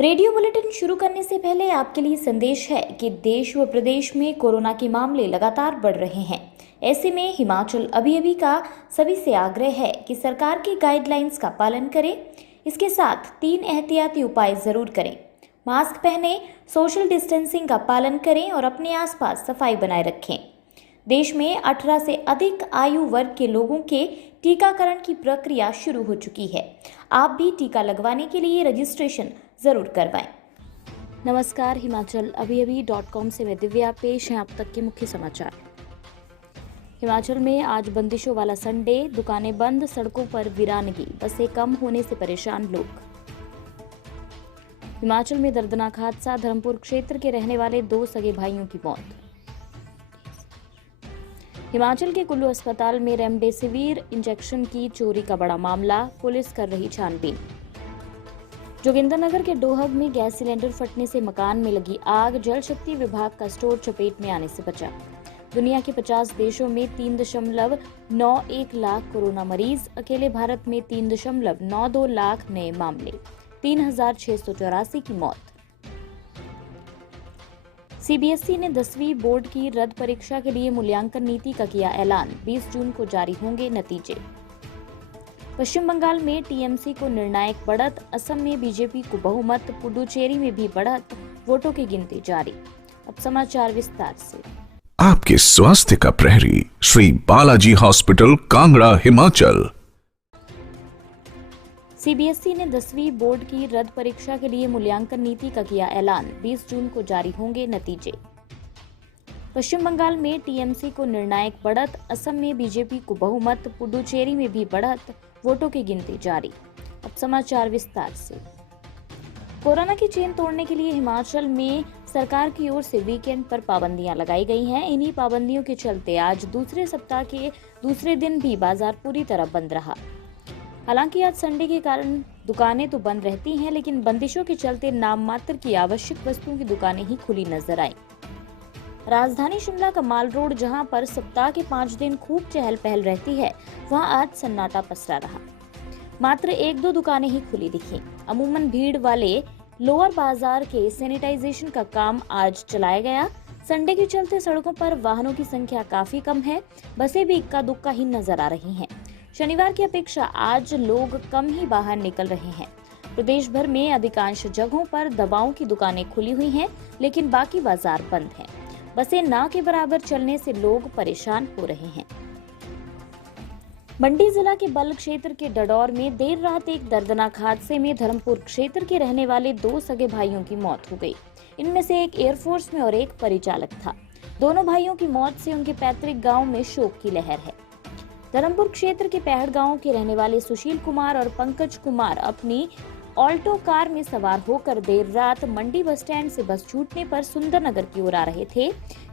Radio bulletin शुरू करने से पहले आपके लिए संदेश है कि देश व प्रदेश में कोरोना के मामले लगातार बढ़ रहे हैं। ऐसे में हिमाचल अभी का सभी से आग्रह है कि सरकार की गाइडलाइंस का पालन करें। इसके साथ 3 एहतियाती उपाय जरूर करें। मास्क पहनें, सोशल डिस्टेंसिंग का पालन करें और अपने आसपास सफाई बनाए रखें। देश में 18 से अधिक आयु वर्ग के लोगों के टीकाकरण की प्रक्रिया शुरू हो चुकी है। आप भी टीका लगवाने के लिए रजिस्ट्रेशन जरूर करवाएं। नमस्कार, हिमाचल अभी.com से मैं दिव्या। पेश हैं अब तक के मुख्य समाचार। हिमाचल में आज बंदिशों वाला संडे, दुकानें बंद, सड़कों पर वीरानगी, बसें कम होने से परेशान लोग। हिमाचल में दर्दनाक हादसा, धर्मपुर क्षेत्र के रहने वाले 2 सगे भाइयों की मौत। हिमाचल के कुल्लू अस्पताल में रेमडेसिविर इंजेक्शन की चोरी का बड़ा मामला, पुलिस कर रही छानबीन। जोगिंद्रनगर के डोहग में गैस सिलेंडर फटने से मकान में लगी आग, जल शक्ति विभाग का स्टोर चपेट में आने से बचा। दुनिया के 50 देशों में 3.91 लाख कोरोना मरीज, अकेले भारत में 3.92 लाख नए मामले, 3,684 की मौत। सीबीएसई ने 10वीं बोर्ड की रद्द परीक्षा के लिए मूल्यांकन नीति का किया ऐलान, 20 जून को जारी होंगे नतीजे। पश्चिम बंगाल में टीएमसी को निर्णायक बढ़त, असम में बीजेपी को बहुमत, पुडुचेरी में भी बढ़त, वोटों की गिनती जारी। अब समाचार विस्तार से। आपके स्वास्थ्य का प्रहरी श्री बालाजी हॉस्पिटल, कांगड़ा, हिमाचल। सीबीएसई ने 10वीं बोर्ड की रद्द परीक्षा के लिए मूल्यांकन नीति का किया ऐलान, 20 जून को जारी होंगे नतीजे। पश्चिम बंगाल में टीएमसी को निर्णायक बढ़त, असम में बीजेपी को बहुमत, पुडुचेरी में भी बढ़त, वोटों की गिनती जारी। अब समाचार विस्तार से। कोरोना की चेन तोड़ने के लिए हिमाचल में सरकार की ओर से वीकेंड पर पाबंदियां लगाई गई हैं। इन्हीं पाबंदियों के चलते आज दूसरे सप्ताह के दूसरे दिन भी बाजार पूरी तरह बंद रहा। हालांकि आज संडे के कारण दुकानें तो बंद रहती हैं, लेकिन बंदिशों के चलते नाम मात्र की आवश्यक वस्तुओं की दुकानें ही खुली नजर आईं। राजधानी शिमला का माल रोड, जहां पर सप्ताह के 5 दिन खूब चहल पहल रहती है, वहां आज सन्नाटा पसरा रहा। मात्र 1-2 दुकानें ही खुली दिखीं। अमूमन भीड़ वाले लोअर बाजार के सैनिटाइजेशन का काम आज चलाया गया। संडे के चलते सड़कों पर वाहनों की संख्या काफी कम है। बसें भी इक्का दुक्का ही नजर आ रही हैं। शनिवार की अपेक्षा आज लोग कम ही बाहर निकल रहे हैं। प्रदेश भर में अधिकांश जगहों पर दवाओं की दुकानें खुली हुई हैं, लेकिन बाकी बाजार बंद हैं। बसें ना के बराबर चलने से लोग परेशान हो रहे हैं। मंडी जिला के बल्ह क्षेत्र के डडौर में देर रात एक दर्दनाक हादसे में धर्मपुर क्षेत्र के रहने वाले 2 सगे भाइयों की मौत हो गई। इनमें से एक एयरफोर्स में और एक परिचालक था। दोनों भाइयों की मौत से उनके पैतृक गांव में शोक की लहर है। धर्मपुर क्षेत्र के पहड़ गांव के रहने वाले सुशील कुमार और पंकज कुमार अपनी ऑल्टो कार में सवार होकर देर रात मंडी बस स्टैंड से बस छूटने पर सुंदरनगर की ओर आ रहे थे।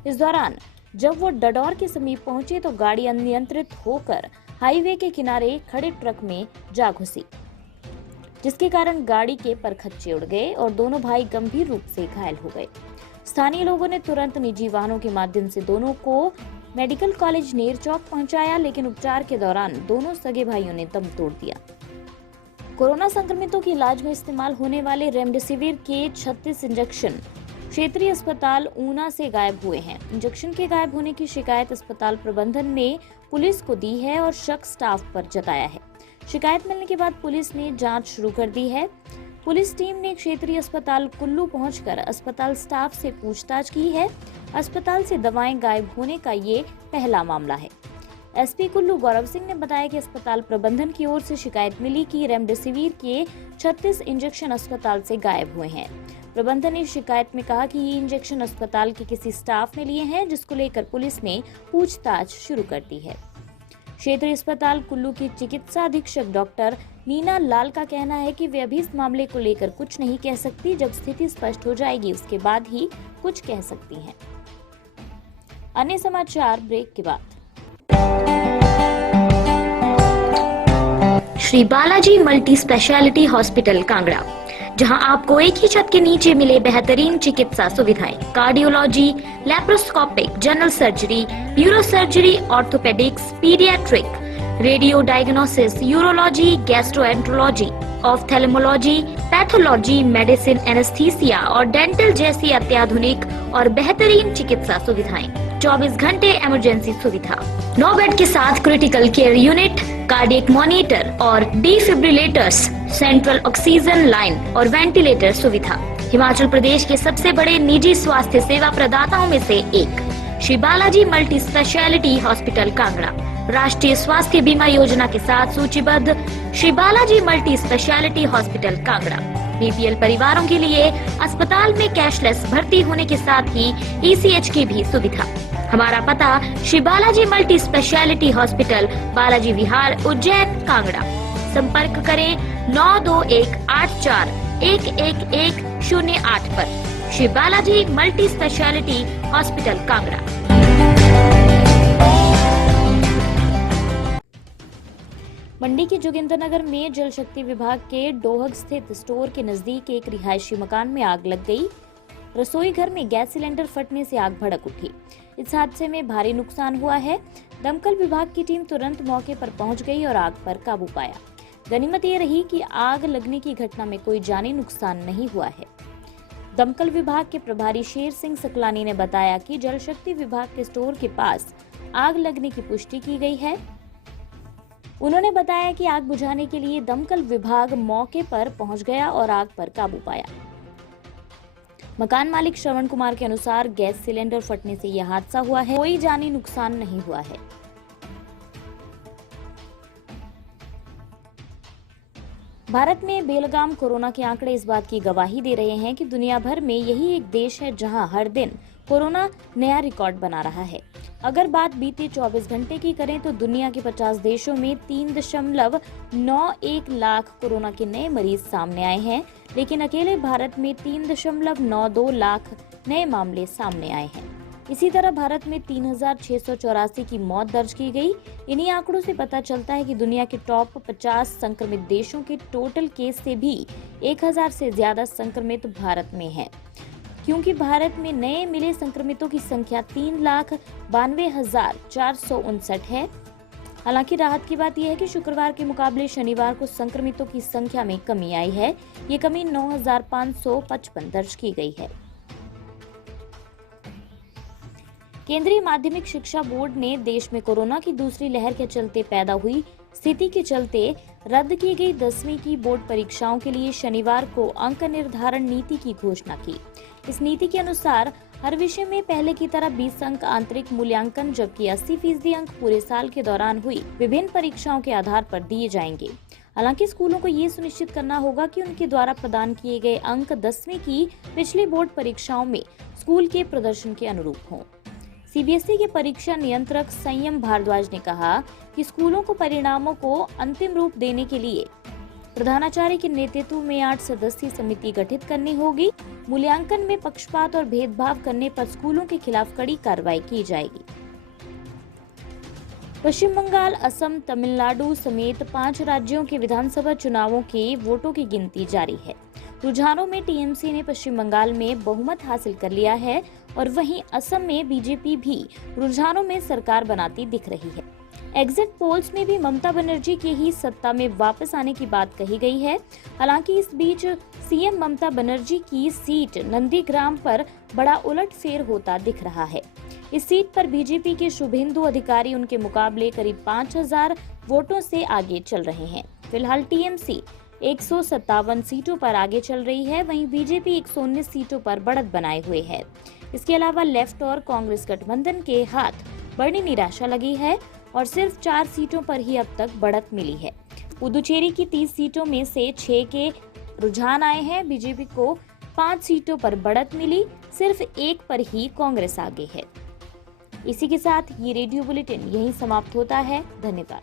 इस दौरान जब वो डडौर के समीप पहुंचे तो गाड़ी अनियंत्रित होकर हाईवे के किनारे खड़े ट्रक में जा घुसी, जिसके कारण गाड़ी के परखच्चे उड़ गए और दोनों भाई गंभीर रूप से घायल हो गए। स्थानीय लोगों ने तुरंत निजी वाहनों के माध्यम से दोनों को मेडिकल कॉलेज नेरचौक पहुंचाया, लेकिन उपचार के दौरान दोनों सगे भाइयों ने दम तोड़ दिया। कोरोना संक्रमितों के इलाज में इस्तेमाल होने वाले रेमडेसिविर के 36 इंजेक्शन क्षेत्रीय अस्पताल ऊना से गायब हुए हैं। इंजेक्शन के गायब होने की शिकायत अस्पताल प्रबंधन ने पुलिस को दी है और शक स्टाफ पर जताया है। शिकायत मिलने के बाद पुलिस ने जांच शुरू कर दी है। पुलिस टीम ने क्षेत्रीय अस्पताल कुल्लू पहुंचकर अस्पताल स्टाफ से पूछताछ की है। अस्पताल से दवाएं गायब होने का ये पहला मामला है। एसपी कुल्लू गौरव सिंह ने बताया कि अस्पताल प्रबंधन की ओर से शिकायत मिली कि रेमडेसिविर के 36 इंजेक्शन अस्पताल से गायब हुए हैं। प्रबंधन ने शिकायत में कहा कि ये इंजेक्शन अस्पताल के किसी स्टाफ ने लिए हैं, जिसको लेकर पुलिस ने पूछताछ शुरू कर दी है। क्षेत्रीय अस्पताल कुल्लू की चिकित्सा अधीक्षक डॉक्टर नीना लाल का कहना है कि वे अभी इस मामले को लेकर कुछ नहीं कह सकती। जब स्थिति स्पष्ट हो जाएगी उसके बाद ही कुछ कह सकती हैं। अन्य समाचार ब्रेक के बाद। Shri Balaji multi speciality hospital, Kangra, जहां आपको एक ही छत के नीचे मिले बेहतरीन चिकित्सा सुविधाएं, cardiology, laparoscopic, general surgery, neuro surgery, orthopaedics, paediatric, radio diagnosis, urology, gastroenterology ophthalmology, pathology, medicine, anaesthesia और डेंटल जैसी अत्याधुनिक और बेहतरीन चिकित्सा सुविधाएं, 24 घंटे इमरजेंसी सुविधा, 9 बेड के साथ critical care unit, cardiac monitor और डिफिब्रिलेटर्स, सेंट्रल ऑक्सीजन लाइन और वेंटिलेटर सुविधा। हिमाचल प्रदेश के सबसे बड़े निजी स्वास्थ्य सेवा प्रदाताओं में से एक Shri Balaji multi speciality hospital Kangra राष्ट्रीय स्वास्थ्य बीमा योजना के साथ सूचीबद्ध Shri Balaji multi speciality hospital Kangra BPL परिवारों के लिए अस्पताल में कैशलेस भर्ती होने के साथ ही ईसीएच की भी सुविधा। हमारा पता Shri Balaji multi speciality hospital, Balaji Vihar, Ujjain, Kangra. संपर्क करें 9218411108 पर। Shri Balaji multi speciality hospital Kangra. Mandi के जोगिंद्रनगर में जल शक्ति विभाग के डोहग स्थित स्टोर के नजदीक एक रिहायशी मकान में आग लग गई। रसोई घर में गैस सिलेंडर फटने से आग भड़क उठी। इस हादसे में भारी नुकसान हुआ है। दमकल विभाग की टीम तुरंत मौके पर पहुंच गई और आग पर काबू पाया। गनीमत ये रही कि आग लगने की घटना में कोई जानी नुकसान नहीं हुआ है। दमकल विभाग के प्रभारी शेर सिंह सकलानी ने बताया कि जल शक्ति विभाग के स्टोर के पास आग लगने की पुष्टि की गई है। उन्होंने बताया कि आग बुझाने के लिए दमकल विभाग मौके पर पहुंच गया और आग पर काबू पाया। मकान मालिक श्रवण कुमार के अनुसार गैस सिलेंडर फटने से यह हादसा हुआ है। कोई जानी नुकसान नहीं हुआ है। भारत में बेलगाम कोरोना के आंकड़े इस बात की गवाही दे रहे हैं कि दुनिया भर में यही एक देश है जहां हर दिन कोरोना नया रिकॉर्ड बना रहा है। अगर बात बीते 24 घंटे की करें तो दुनिया के 50 देशों में 3.91 लाख कोरोना के नए मरीज सामने आए हैं, लेकिन अकेले भारत में 3.92 लाख नए मामले सामने आए हैं। इसी तरह भारत में 3684 की मौत दर्ज की गई। इन्हीं आंकड़ों से पता चलता है कि दुनिया के टॉप 50 संक्रमित देशों के टोटल केस से भी 1000 से ज्यादा संक्रमित भारत में हैं। क्योंकि भारत में नए मिले संक्रमितों की संख्या 3,92,459 है। हालांकि राहत की बात यह है कि शुक्रवार के मुकाबले शनिवार को संक्रमितों की संख्या में कमी आई है। ये कमी 9,555 दर्ज की गई है। केंद्रीय माध्यमिक शिक्षा बोर्ड ने देश में कोरोना की दूसरी लहर के चलते पैदा हुई स्थिति के चलते रद्द की गई 10वीं की बोर्ड परीक्षाओं के लिए शनिवार को अंक निर्धारण नीति की घोषणा की। इस नीति के अनुसार हर विषय में पहले की तरह 20 अंक आंतरिक मूल्यांकन जबकि 80% अंक पूरे साल के दौरान हुई विभिन्न परीक्षाओं के आधार पर दिए जाएंगे। हालांकि स्कूलों को ये सुनिश्चित करना होगा कि उनके द्वारा प्रदान किए गए अंक 10वीं की पिछली बोर्ड परीक्षाओं में स्कूल के प्रदर्शन के अनुरूप हों। सीबीएसई के परीक्षा नियंत्रक संयम भारद्वाज ने कहा कि स्कूलों को परिणामों को अंतिम रूप देने के लिए प्रधानाचार्य के नेतृत्व में 8 सदस्यीय समिति गठित करनी होगी। मूल्यांकन में पक्षपात और भेदभाव करने पर स्कूलों के खिलाफ कड़ी कार्रवाई की जाएगी। पश्चिम बंगाल, असम, तमिलनाडु समेत 5 राज्यों के विधानसभा चुनावों के वोटों की गिनती जारी है। रुझानों में टीएमसी ने पश्चिम बंगाल में बहुमत हासिल कर लिया है और वहीं असम में बीजेपी भी रुझानों में सरकार बनाती दिख रही है। एग्जिट पोल्स में भी ममता बनर्जी के ही सत्ता में वापस आने की बात कही गई है। हालांकि इस बीच सीएम ममता बनर्जी की सीट नंदीग्राम पर बड़ा उलटफेर होता दिख रहा है। इस सीट पर बीजेपी के शुभेंदु अधिकारी उनके मुकाबले करीब 5000 वोटों से आगे चल रहे हैं। फिलहाल टीएमसी 157 सीटों पर आगे चल रही है, वहीं बीजेपी 119 सीटों पर बढ़त बनाए हुए है। इसके अलावा लेफ्ट और कांग्रेस गठबंधन के हाथ बड़ी निराशा लगी है और सिर्फ 4 सीटों पर ही अब तक बढ़त मिली है। पुदुचेरी की 30 सीटों में से 6 के रुझान आए हैं। बीजेपी को 5 सीटों पर बढ़त मिली, सिर्फ 1 पर ही कांग्रेस आगे है। इसी के साथ ये रेडियो बुलेटिन यहीं समाप्त होता है। धन्यवाद।